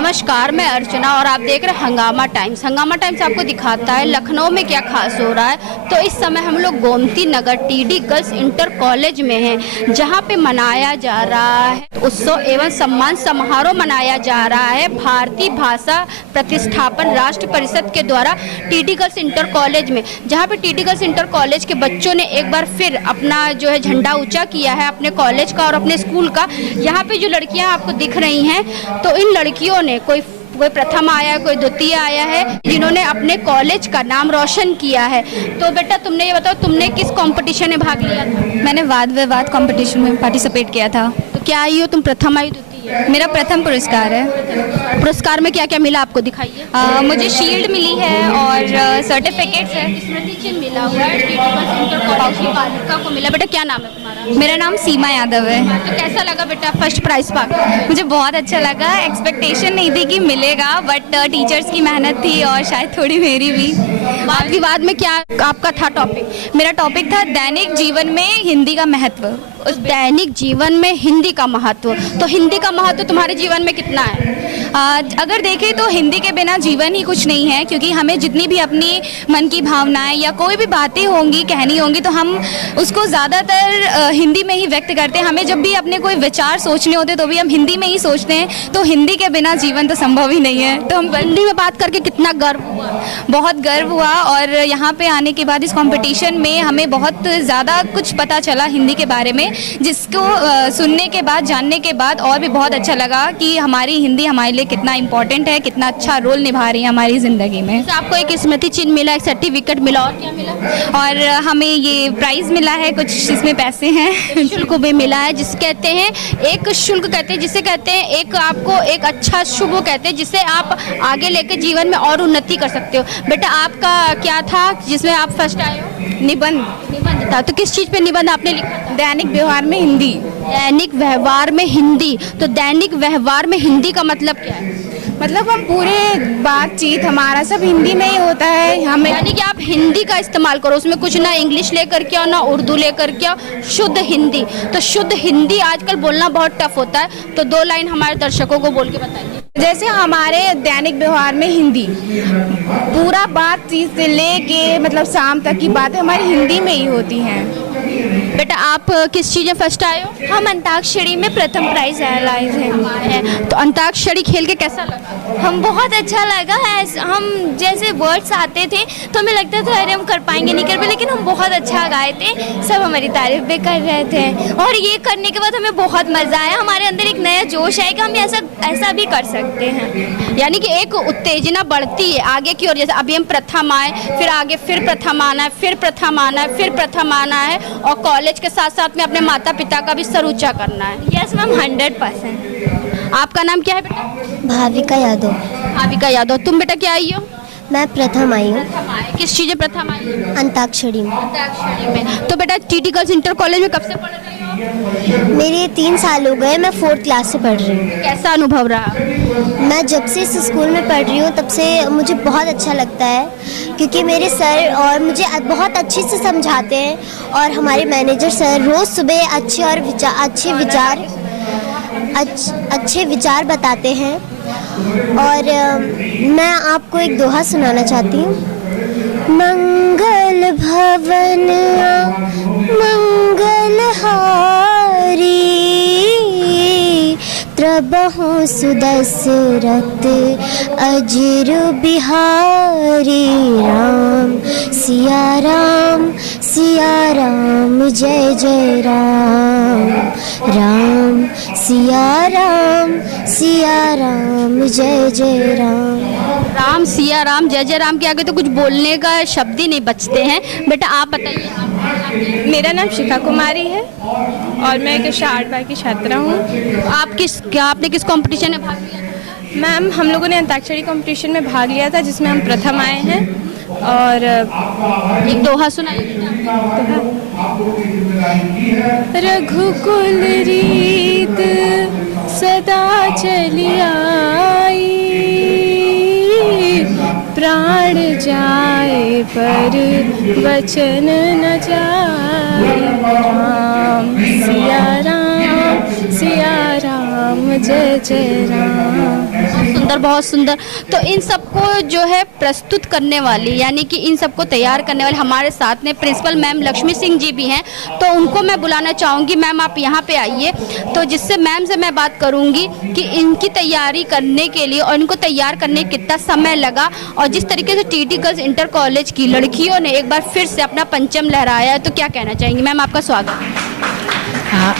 नमस्कार, मैं अर्चना और आप देख रहे हैं हंगामा टाइम्स। हंगामा टाइम्स आपको दिखाता है लखनऊ में क्या खास हो रहा है। तो इस समय हम लोग Gomti Nagar TD girls inter college में हैं, जहां पे मनाया जा रहा है उत्सव एवं सम्मान समारोह मनाया जा रहा है भारतीय भाषा प्रतिष्ठापन राष्ट्र परिषद के द्वारा टीडी गर्ल्स इंटर कॉलेज में, जहां पे टीडी गर्ल्स इंटर कॉलेज के बच्चों ने एक बार फिर अपना जो है झंडा ऊंचा किया है अपने कॉलेज का और अपने स्कूल का। यहाँ पे जो लड़कियां आपको दिख रही हैं, तो इन लड़कियों ने कोई प्रथम आया है, कोई द्वितीय आया है, जिन्होंने अपने कॉलेज का नाम रोशन किया है। तो बेटा तुमने ये बताओ, तुमने किस कंपटीशन में भाग लिया था? मैंने वाद विवाद कंपटीशन में पार्टिसिपेट किया था। तो क्या आई हो तुम, प्रथम आई द्वितीय? मेरा प्रथम पुरस्कार है। पुरस्कार में क्या क्या मिला आपको, दिखाइए। मुझे शील्ड मिली है और सर्टिफिकेट्स है। स्मृति चिन्ह मिला हुआ है, टीडी गर्ल्स इंटर कॉलेज की बालिका को मिला। बेटा क्या नाम है तुम्हारा? मेरा नाम सीमा यादव है। तो कैसा लगा बेटा फर्स्ट प्राइज पाकर? मुझे बहुत अच्छा लगा। एक्सपेक्टेशन नहीं थी कि मिलेगा, बट टीचर्स की मेहनत थी और शायद थोड़ी मेरी भी। वाद विवाद में क्या आपका था टॉपिक? मेरा टॉपिक था दैनिक जीवन में हिंदी का महत्व। उस दैनिक जीवन में हिंदी का महत्व, तो हिंदी का महत्व तुम्हारे जीवन में कितना है? अगर देखें तो हिंदी के बिना जीवन ही कुछ नहीं है, क्योंकि हमें जितनी भी अपनी मन की भावनाएं या कोई भी बातें होंगी कहनी होंगी तो हम उसको ज़्यादातर हिंदी में ही व्यक्त करते हैं। हमें जब भी अपने कोई विचार सोचने होते तो भी हम हिंदी में ही सोचते हैं। तो हिंदी के बिना जीवन तो संभव ही नहीं है। तो हम हिंदी में बात करके कितना गर्व हुआ? बहुत गर्व हुआ, और यहाँ पे आने के बाद इस कंपटीशन में हमें बहुत ज़्यादा कुछ पता चला हिंदी के बारे में, जिसको सुनने के बाद, जानने के बाद और भी बहुत अच्छा लगा कि हमारी हिंदी हमारे लिए कितना इम्पोर्टेंट है, कितना अच्छा रोल निभा रही है हमारी ज़िंदगी में। तो आपको एक स्मृति चिन्ह मिला, एक सर्टिफिकेट मिला, और क्या मिला? और हमें ये प्राइज़ मिला है, कुछ इसमें पैसे हैं। शुल्क भी मिला है, जिसे कहते हैं एक शुल्क कहते हैं, जिसे कहते हैं एक आपको एक अच्छा शुभ कहते हैं, जिसे आप आगे लेकर जीवन में और उन्नति कर सकते हो। बेटा आपका क्या था जिसमें आप फर्स्ट आए हो? निबंध था। तो किस चीज़ पे निबंध आपने लिखा था? दैनिक व्यवहार में हिंदी। दैनिक व्यवहार में हिंदी। तो दैनिक व्यवहार में हिंदी का मतलब क्या है? मतलब हम पूरे बातचीत हमारा सब हिंदी में ही होता है। हमें यानी कि आप हिंदी का इस्तेमाल करो, उसमें कुछ ना इंग्लिश लेकर के आओ ना उर्दू लेकर के आओ, शुद्ध हिंदी। तो शुद्ध हिंदी आजकल बोलना बहुत टफ होता है, तो 2 लाइन हमारे दर्शकों को बोल के बताइए। जैसे हमारे दैनिक व्यवहार में हिंदी, पूरा बातचीत से लेके मतलब शाम तक की बातें हमारी हिंदी में ही होती हैं। बेटा आप किस चीज़ में फर्स्ट आए हो? हम अंताक्षरी में प्रथम प्राइज लाए थे। तो अंताक्षरी खेल के कैसा लगा? हम बहुत अच्छा लगा है। हम जैसे वर्ड्स आते थे तो हमें लगता था अरे हम कर पाएंगे नहीं कर पाए, लेकिन हम बहुत अच्छा गाए थे। सब हमारी तारीफ भी कर रहे थे और ये करने के बाद हमें बहुत मज़ा आया। हमारे अंदर एक नया जोश है कि हम ऐसा भी कर सकते हैं। यानी कि एक उत्तेजना बढ़ती है आगे की ओर। जैसे अभी हम प्रथम आए, फिर आगे फिर प्रथम आना है, फिर प्रथम आना है, फिर प्रथम आना है, और कॉलेज के साथ साथ में अपने माता पिता का भी सर ऊंचा करना है। Yes ma'am, 100%। आपका नाम क्या है बेटा? भाविका यादव। भाविका यादव। तुम बेटा क्या आई हो? मैं प्रथम आई हूँ। किस चीज़ में प्रथम आई हो? अंताक्षरी में। अंताक्षरी में। तो बेटा टीडी गर्ल्स इंटर कॉलेज में कब से पढ़ रही हो? मेरे 3 साल हो गए, मैं 4th क्लास से पढ़ रही हूँ। कैसा अनुभव रहा? मैं जब से इस स्कूल में पढ़ रही हूँ तब से मुझे बहुत अच्छा लगता है, क्योंकि मेरे सर और मुझे बहुत अच्छे से समझाते हैं, और हमारे मैनेजर सर रोज़ सुबह अच्छे विचार बताते हैं। और मैं आपको एक दोहा सुनाना चाहती हूँ। मंगल भवन मंगलहारी, त्रबहु सुदशरथ अजर बिहारी। राम सिया राम जय जय राम। राम सिया राम जय जय राम। राम सिया राम जय जय राम के आगे तो कुछ बोलने का शब्द ही नहीं बचते हैं। बेटा आप बताइए। मेरा नाम शिखा कुमारी है और मैं कक्षा 8 की छात्रा हूँ। आपने किस कंपटीशन में भाग लिया था? मैम हम लोगों ने अंताक्षरी कंपटीशन में भाग लिया था, जिसमें हम प्रथम आए हैं। और एक दोहा सुनाइए। रघुकुल रीत सदा चली आई, प्राण जाए पर वचन न जाए। राम सिया राम जय जय राम। बहुत सुंदर। तो इन सबको जो है प्रस्तुत करने वाली, यानी कि इन सबको तैयार करने वाले हमारे साथ में प्रिंसिपल मैम लक्ष्मी सिंह जी भी हैं, तो उनको मैं बुलाना चाहूँगी। मैम आप यहाँ पे आइए, तो जिससे मैम से मैं बात करूँगी कि इनकी तैयारी करने के लिए और इनको तैयार करने कितना समय लगा, और जिस तरीके से टीडी गर्ल्स इंटर कॉलेज की लड़कियों ने एक बार फिर से अपना परचम लहराया है, तो क्या कहना चाहेंगी मैम? आपका स्वागत।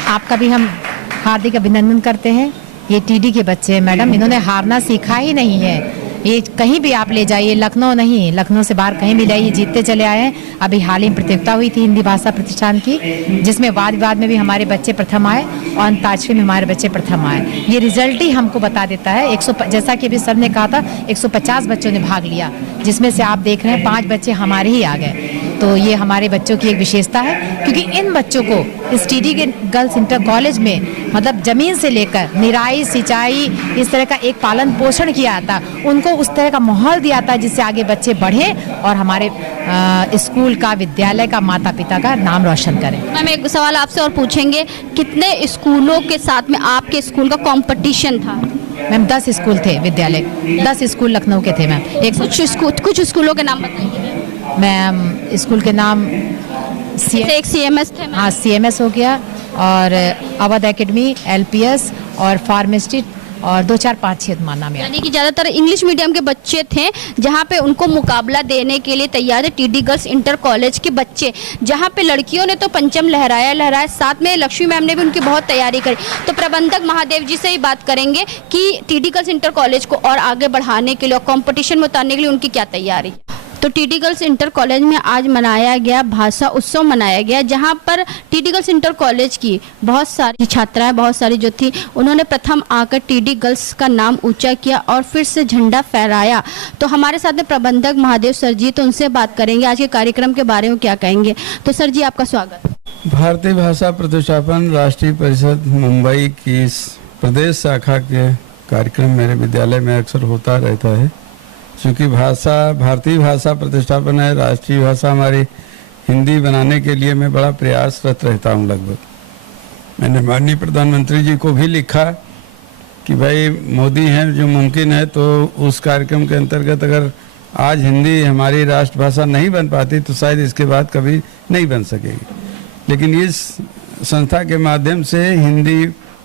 आपका भी हम हार्दिक अभिनंदन करते हैं। ये टीडी के बच्चे हैं मैडम, इन्होंने हारना सीखा ही नहीं है। ये कहीं भी आप ले जाइए, लखनऊ नहीं, लखनऊ से बाहर कहीं भी जाइए, जीतते चले आए हैं। अभी हाल ही प्रतियोगिता हुई थी हिंदी भाषा प्रतिष्ठान की, जिसमें वाद विवाद में भी हमारे बच्चे प्रथम आए और अंताक्षरी में हमारे बच्चे प्रथम आए। ये रिजल्ट ही हमको बता देता है। जैसा कि अभी सर ने कहा था, 150 बच्चों ने भाग लिया, जिसमें से आप देख रहे हैं 5 बच्चे हमारे ही आ गए। तो ये हमारे बच्चों की एक विशेषता है, क्योंकि इन बच्चों को इस टीडी के गर्ल्स इंटर कॉलेज में मतलब जमीन से लेकर निराई सिंचाई इस तरह का एक पालन पोषण किया जाता, उनको उस तरह का माहौल दिया था जिससे आगे बच्चे बढ़े और हमारे स्कूल का, विद्यालय का, माता पिता का नाम रोशन करें। मैम एक सवाल आपसे और पूछेंगे, कितने स्कूलों के साथ में आपके स्कूल का कंपटीशन था? मैम 10 स्कूल थे, विद्यालय 10 स्कूल लखनऊ के थे मैम। कुछ स्कूलों के नाम बताइए मैम। स्कूल के नाम एक CMS थे। हाँ, CMS हो गया, और अवध एकेडमी, LPS और फार्मेसिस्ट, और 2, 4, 5, 6 माना में। यानी कि ज़्यादातर इंग्लिश मीडियम के बच्चे थे, जहाँ पे उनको मुकाबला देने के लिए तैयार है टीडी गर्ल्स इंटर कॉलेज के बच्चे, जहाँ पे लड़कियों ने तो पंचम लहराया, साथ में लक्ष्मी मैम ने भी उनकी बहुत तैयारी करी। तो प्रबंधक महादेव जी से ही बात करेंगे कि टीडी गर्ल्स इंटर कॉलेज को और आगे बढ़ाने के लिए और कॉम्पिटिशन में उतारने के लिए उनकी क्या तैयारी। तो टीडी गर्ल्स इंटर कॉलेज में आज मनाया गया भाषा उत्सव मनाया गया, जहां पर टीडी गर्ल्स इंटर कॉलेज की बहुत सारी छात्राएं, बहुत सारी जो थी, उन्होंने प्रथम आकर टीडी गर्ल्स का नाम ऊंचा किया और फिर से झंडा फहराया। तो हमारे साथ में प्रबंधक महादेव सर जी, तो उनसे बात करेंगे आज के कार्यक्रम के बारे में क्या कहेंगे। तो सर जी आपका स्वागत। भारतीय भाषा प्रतिष्ठापन राष्ट्रीय परिषद मुंबई की प्रदेश शाखा के कार्यक्रम मेरे विद्यालय में अक्सर होता रहता है। चूँकि भारतीय भाषा प्रतिष्ठापन है, राष्ट्रीय भाषा हमारी हिंदी बनाने के लिए मैं बड़ा प्रयासरत रहता हूँ। लगभग मैंने माननीय प्रधानमंत्री जी को भी लिखा कि भाई मोदी हैं, जो मुमकिन है तो उस कार्यक्रम के अंतर्गत अगर आज हिंदी हमारी राष्ट्रभाषा नहीं बन पाती तो शायद इसके बाद कभी नहीं बन सकेगी। लेकिन इस संस्था के माध्यम से हिंदी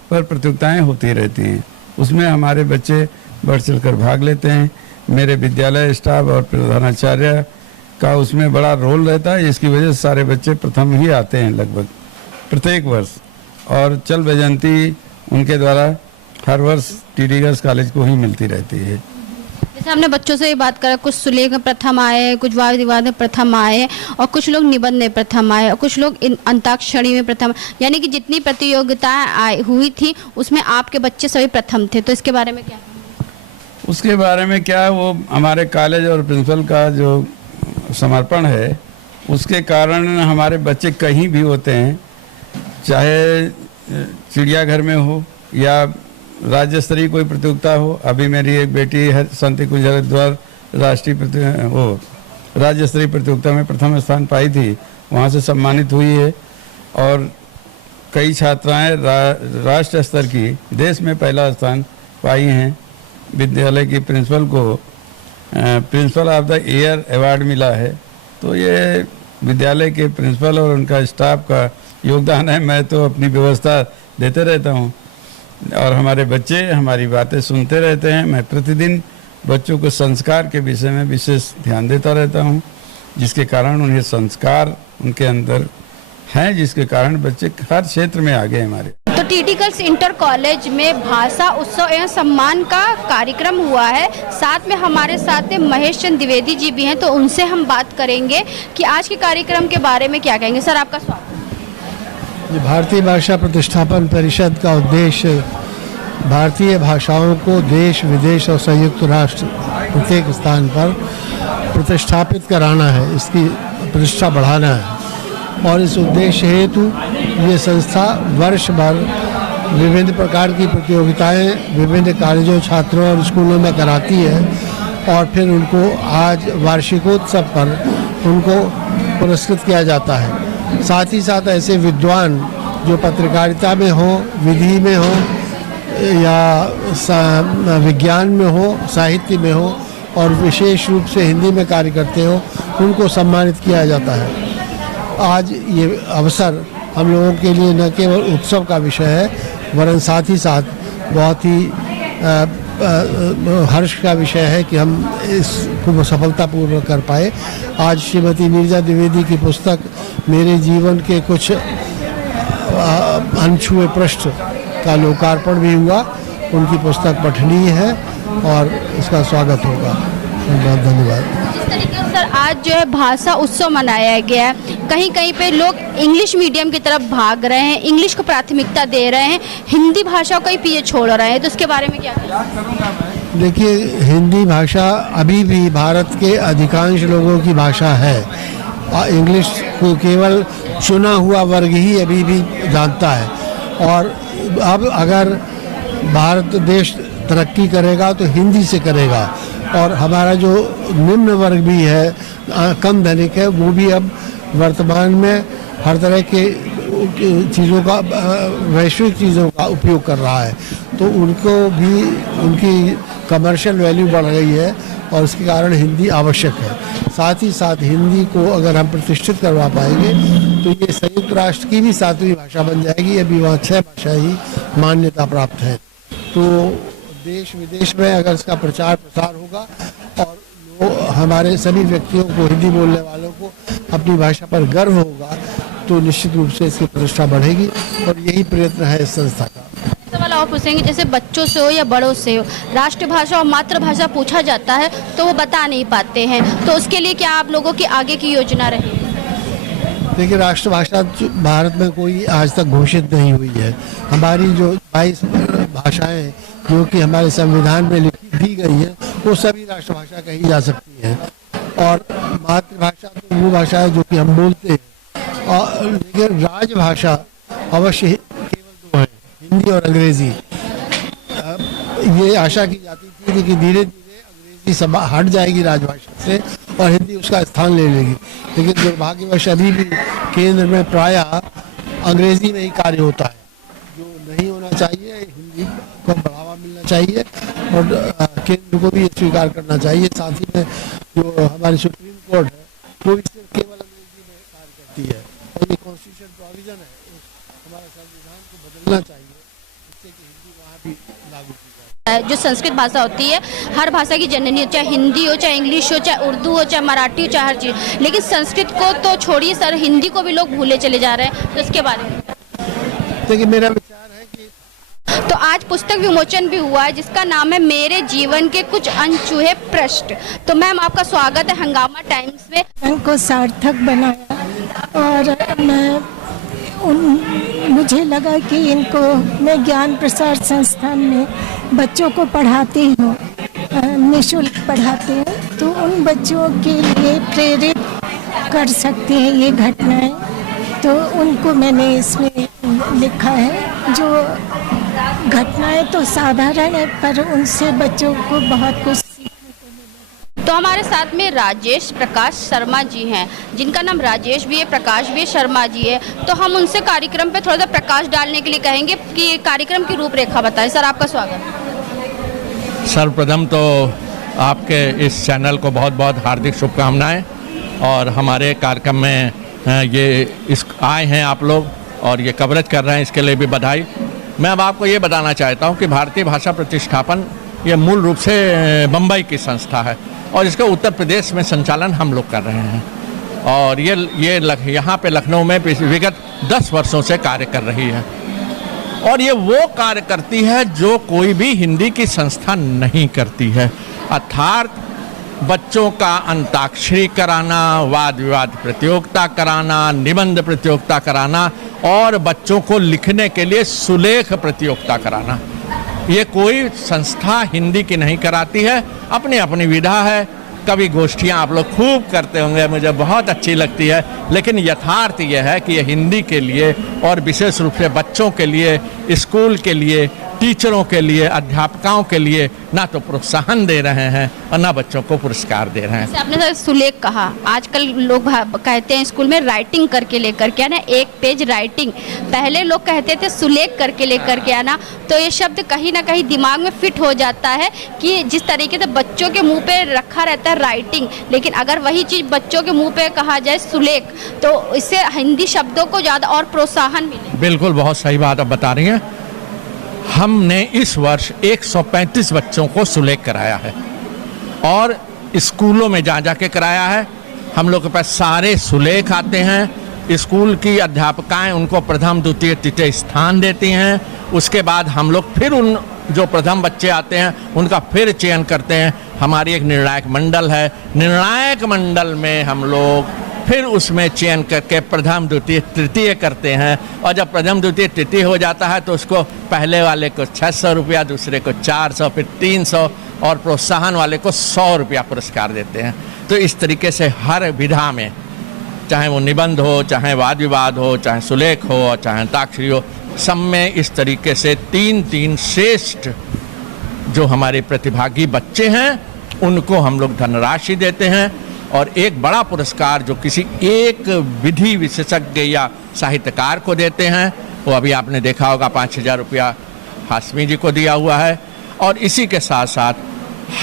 पर प्रतियोगिताएँ होती रहती हैं, उसमें हमारे बच्चे बढ़ चढ़ कर भाग लेते हैं। मेरे विद्यालय स्टाफ और प्रधानाचार्य का उसमें बड़ा रोल रहता है, इसकी वजह से सारे बच्चे प्रथम ही आते हैं लगभग प्रत्येक वर्ष, और चल बजंती उनके द्वारा हर वर्ष टीडी गर्ल्स कॉलेज को ही मिलती रहती है। जैसे हमने बच्चों से भी बात करा, कुछ सुलेख में प्रथम आए, कुछ वाद विवाद में प्रथम आए, और कुछ लोग निबंध में प्रथम आए, और कुछ लोग अंताक्षरी में प्रथम, यानी कि जितनी प्रतियोगिताएं हुई थी उसमें आपके बच्चे सभी प्रथम थे। तो इसके बारे में क्या? उसके बारे में क्या, वो हमारे कॉलेज और प्रिंसिपल का जो समर्पण है उसके कारण हमारे बच्चे कहीं भी होते हैं, चाहे चिड़ियाघर में हो या राज्य स्तरीय कोई प्रतियोगिता हो। अभी मेरी एक बेटी है संत कुंज हरिद्वार राज्य स्तरीय प्रतियोगिता में प्रथम स्थान पाई थी, वहाँ से सम्मानित हुई है। और कई छात्राएं राष्ट्र स्तर की, देश में पहला स्थान पाई हैं। विद्यालय की प्रिंसिपल को principle of the year award मिला है। तो ये विद्यालय के प्रिंसिपल और उनका स्टाफ का योगदान है। मैं तो अपनी व्यवस्था देते रहता हूँ और हमारे बच्चे हमारी बातें सुनते रहते हैं। मैं प्रतिदिन बच्चों को संस्कार के विषय में विशेष ध्यान देता रहता हूँ, जिसके कारण उन्हें संस्कार उनके अंदर हैं, जिसके कारण बच्चे हर क्षेत्र में आगे हमारे। तो टीडी गर्ल्स इंटर कॉलेज में भाषा उत्सव एवं सम्मान का कार्यक्रम हुआ है। साथ में हमारे साथ में महेश चंद्र द्विवेदी जी भी हैं, तो उनसे हम बात करेंगे कि आज के कार्यक्रम के बारे में क्या कहेंगे। सर आपका स्वागत। भारतीय भाषा प्रतिष्ठापन परिषद का उद्देश्य भारतीय भाषाओं को देश विदेश और संयुक्त राष्ट्र प्रत्येक स्थान पर प्रतिष्ठापित कराना है, इसकी प्रतिष्ठा बढ़ाना है। और इस उद्देश्य हेतु ये संस्था वर्ष भर विभिन्न प्रकार की प्रतियोगिताएं विभिन्न कॉलेजों, छात्रों और स्कूलों में कराती है, और फिर उनको आज वार्षिकोत्सव पर उनको पुरस्कृत किया जाता है। साथ ही साथ ऐसे विद्वान जो पत्रकारिता में हो, विधि में हो, या विज्ञान में हो, साहित्य में हो और विशेष रूप से हिंदी में कार्य करते हो, उनको सम्मानित किया जाता है। आज ये अवसर हम लोगों के लिए न केवल उत्सव का विषय है, वरन साथ ही साथ बहुत ही हर्ष का विषय है कि हम इसको सफलतापूर्वक कर पाए। आज श्रीमती नीरजा द्विवेदी की पुस्तक मेरे जीवन के कुछ अनछुए पृष्ठ का लोकार्पण भी हुआ। उनकी पुस्तक पठनीय है और इसका स्वागत होगा। बहुत धन्यवाद। सर, आज जो है भाषा उत्सव मनाया गया है, कहीं कहीं पे लोग इंग्लिश मीडियम की तरफ भाग रहे हैं, इंग्लिश को प्राथमिकता दे रहे हैं, हिंदी भाषा को ही पीछे छोड़ रहे हैं, तो उसके बारे में क्या कहें? देखिए, हिंदी भाषा अभी भी भारत के अधिकांश लोगों की भाषा है। इंग्लिश को केवल चुना हुआ वर्ग ही अभी भी जानता है। और अब अगर भारत देश तरक्की करेगा तो हिंदी से करेगा। और हमारा जो निम्न वर्ग भी है, कम धनिक है, वो भी अब वर्तमान में हर तरह के चीज़ों का, वैश्विक चीज़ों का उपयोग कर रहा है, तो उनको भी उनकी कमर्शियल वैल्यू बढ़ गई है और इसके कारण हिंदी आवश्यक है। साथ ही साथ हिंदी को अगर हम प्रतिष्ठित करवा पाएंगे तो ये संयुक्त राष्ट्र की भी 7वीं भाषा बन जाएगी। अभी वहाँ 6 भाषा ही मान्यता प्राप्त है। तो देश विदेश में अगर इसका प्रचार प्रसार होगा और हमारे सभी व्यक्तियों को, हिंदी बोलने वालों को अपनी भाषा पर गर्व होगा, तो निश्चित रूप से इसकी प्रतिष्ठा बढ़ेगी और यही प्रयत्न है इस संस्था का। सवाल आप पूछेंगे, जैसे बच्चों से हो या बड़ों से हो, राष्ट्रभाषा और मातृभाषा पूछा जाता है तो वो बता नहीं पाते हैं, तो उसके लिए क्या आप लोगों की आगे की योजना रहेगी? देखिए, राष्ट्रभाषा भारत में कोई आज तक घोषित नहीं हुई है। हमारी जो 22 भाषाएं जो कि हमारे संविधान में दी गई है, वो सभी राष्ट्रभाषा कही जा सकती हैं। और मातृभाषा तो वो भाषा है जो कि हम बोलते हैं। और लेकिन राजभाषा अवश्य केवल 2 है, हिंदी और अंग्रेजी। ये आशा की जाती थी कि धीरे धीरे अंग्रेजी हट जाएगी राजभाषा से और हिंदी उसका स्थान ले लेगी, लेकिन दुर्भाग्यवश अभी भी केंद्र में प्रायः अंग्रेजी में ही कार्य होता है, जो नहीं होना चाहिए। हिंदी को बढ़ावा मिलना चाहिए और केंद्र को भी ये स्वीकार करना चाहिए। साथ ही में जो हमारी सुप्रीम कोर्ट है, वो भी सिर्फ केवल अंग्रेजी में कार्य करती है और ये कॉन्स्टिट्यूशन प्रोविजन है, हमारा संविधान को बदलना चाहिए जिससे कि हिंदी वहाँ भी लागू की जाए। जो संस्कृत भाषा होती है, हर भाषा की जननी हो, चाहे हिंदी हो, चाहे इंग्लिश हो, चाहे उर्दू हो, चाहे मराठी हो, चाहे हर चीज़, लेकिन संस्कृत को तो छोड़िए सर, हिंदी को भी लोग भूले चले जा रहे हैं, तो इसके बारे में देखिए, मेरा विचार है कि तो आज पुस्तक विमोचन भी हुआ है जिसका नाम है मेरे जीवन के कुछ अनछुए पृष्ठ। तो मैम, आपका स्वागत है हंगामा टाइम्स में। को सार्थक बनाया और मुझे लगा कि इनको मैं ज्ञान प्रसार संस्थान में बच्चों को पढ़ाती हूँ, निःशुल्क पढ़ाती हूँ, तो उन बच्चों के लिए प्रेरित कर सकती हैं ये घटनाएं, तो उनको मैंने इसमें लिखा है। जो घटनाएं तो साधारण है पर उनसे बच्चों को बहुत कुछ सीखने को मिलेगा। तो हमारे साथ में राजेश प्रकाश शर्मा जी हैं, जिनका नाम राजेश भी है, प्रकाश भी है, शर्मा जी है। तो हम उनसे कार्यक्रम पे थोड़ा सा प्रकाश डालने के लिए कहेंगे कि कार्यक्रम की रूपरेखा बताएं। सर, आपका स्वागत। सर्वप्रथम तो आपके इस चैनल को बहुत बहुत हार्दिक शुभकामनाएं और हमारे कार्यक्रम में इस आए हैं आप लोग और ये कवरेज कर रहे हैं, इसके लिए भी बधाई। मैं अब आपको ये बताना चाहता हूँ कि भारतीय भाषा प्रतिष्ठापन ये मूल रूप से बम्बई की संस्था है और इसका उत्तर प्रदेश में संचालन हम लोग कर रहे हैं और ये यहाँ पे लखनऊ में विगत 10 वर्षों से कार्य कर रही है और ये वो कार्य करती है जो कोई भी हिंदी की संस्था नहीं करती है, अर्थात बच्चों का अंताक्षरी कराना, वाद विवाद प्रतियोगिता कराना, निबंध प्रतियोगिता कराना और बच्चों को लिखने के लिए सुलेख प्रतियोगिता कराना। ये कोई संस्था हिंदी की नहीं कराती है, अपनी अपनी विधा है। कभी गोष्ठियाँ आप लोग खूब करते होंगे, मुझे बहुत अच्छी लगती है, लेकिन यथार्थ ये है कि ये हिंदी के लिए और विशेष रूप से बच्चों के लिए, स्कूल के लिए, टीचरों के लिए, अध्यापकों के लिए ना तो प्रोत्साहन दे रहे हैं और ना बच्चों को पुरस्कार दे रहे हैं। जैसे आपने सुलेख कहा, आजकल लोग कहते हैं स्कूल में राइटिंग करके लेकर के आना, एक पेज राइटिंग। पहले लोग कहते थे सुलेख करके लेकर के आना, तो ये शब्द कहीं ना कहीं दिमाग में फिट हो जाता है कि जिस तरीके से बच्चों के मुंह पे रखा रहता है राइटिंग, लेकिन अगर वही चीज़ बच्चों के मुंह पे कहा जाए सुलेख, तो इससे हिंदी शब्दों को ज़्यादा और प्रोत्साहन मिले। बिल्कुल, बहुत सही बात आप बता रही हैं। हमने इस वर्ष 135 बच्चों को सुलेख कराया है और स्कूलों में जा के कराया है। हम लोग के पास सारे सुलेख आते हैं, स्कूल की अध्यापकाएं उनको प्रथम द्वितीय तृतीय स्थान देती हैं। उसके बाद हम लोग फिर उन जो प्रथम बच्चे आते हैं उनका फिर चयन करते हैं। हमारी एक निर्णायक मंडल है, निर्णायक मंडल में हम लोग फिर उसमें चयन करके प्रथम द्वितीय तृतीय करते हैं, और जब प्रथम द्वितीय तृतीय हो जाता है तो उसको पहले वाले को 600 रुपया, दूसरे को 400, फिर 300 और प्रोत्साहन वाले को 100 रुपया पुरस्कार देते हैं। तो इस तरीके से हर विधा में, चाहे वो निबंध हो, चाहे वाद विवाद हो, चाहे सुलेख हो और चाहे अंताक्षरी हो, सब में इस तरीके से 3 श्रेष्ठ जो हमारे प्रतिभागी बच्चे हैं उनको हम लोग धनराशि देते हैं, और एक बड़ा पुरस्कार जो किसी एक विधि विशेषज्ञ या साहित्यकार को देते हैं, वो अभी आपने देखा होगा 5,000 रुपया हाशमी जी को दिया हुआ है। और इसी के साथ साथ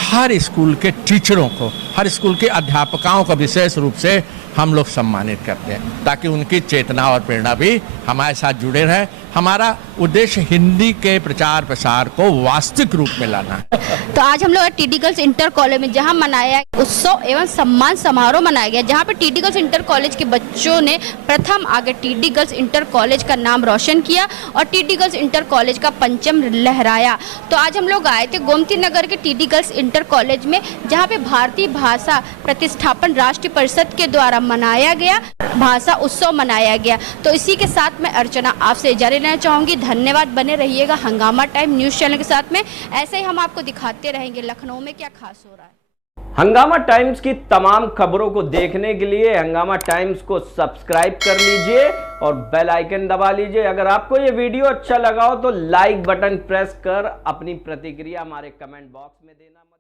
हर स्कूल के टीचरों को, हर स्कूल के अध्यापकों को विशेष रूप से हम लोग सम्मानित करते हैं, ताकि उनकी चेतना और प्रेरणा भी हमारे साथ जुड़े रहे। हमारा उद्देश्य हिंदी के प्रचार प्रसार को वास्तविक रूप में लाना है। तो आज हम लोग टीडी गर्ल्स इंटर कॉलेज में जहां मनाया उत्सव एवं सम्मान समारोह मनाया गया, जहां पे टीडी गर्ल्स इंटर कॉलेज के बच्चों ने प्रथम आगे टीडी गर्ल्स इंटर कॉलेज का नाम रोशन किया और टीडी गर्ल्स इंटर कॉलेज का परचम लहराया। तो आज हम लोग आए थे गोमती नगर के टीडी गर्ल्स इंटर कॉलेज में, जहाँ पे भारतीय भाषा प्रतिष्ठापन राष्ट्रीय परिषद के द्वारा मनाया गया भाषा उत्सव मनाया गया। तो इसी के साथ मैं अर्चना आपसे इजाज़त लेना चाहूँगी। धन्यवाद, बने रहिएगा हंगामा टाइम न्यूज़ चैनल के साथ में। ऐसे ही हम आपको दिखाते रहेंगे लखनऊ में क्या खास हो रहा है। हंगामा टाइम्स की तमाम खबरों को देखने के लिए हंगामा टाइम्स को सब्सक्राइब कर लीजिए और बेल आइकन दबा लीजिए। अगर आपको ये वीडियो अच्छा लगा हो तो लाइक बटन प्रेस कर अपनी प्रतिक्रिया हमारे कमेंट बॉक्स में देना मत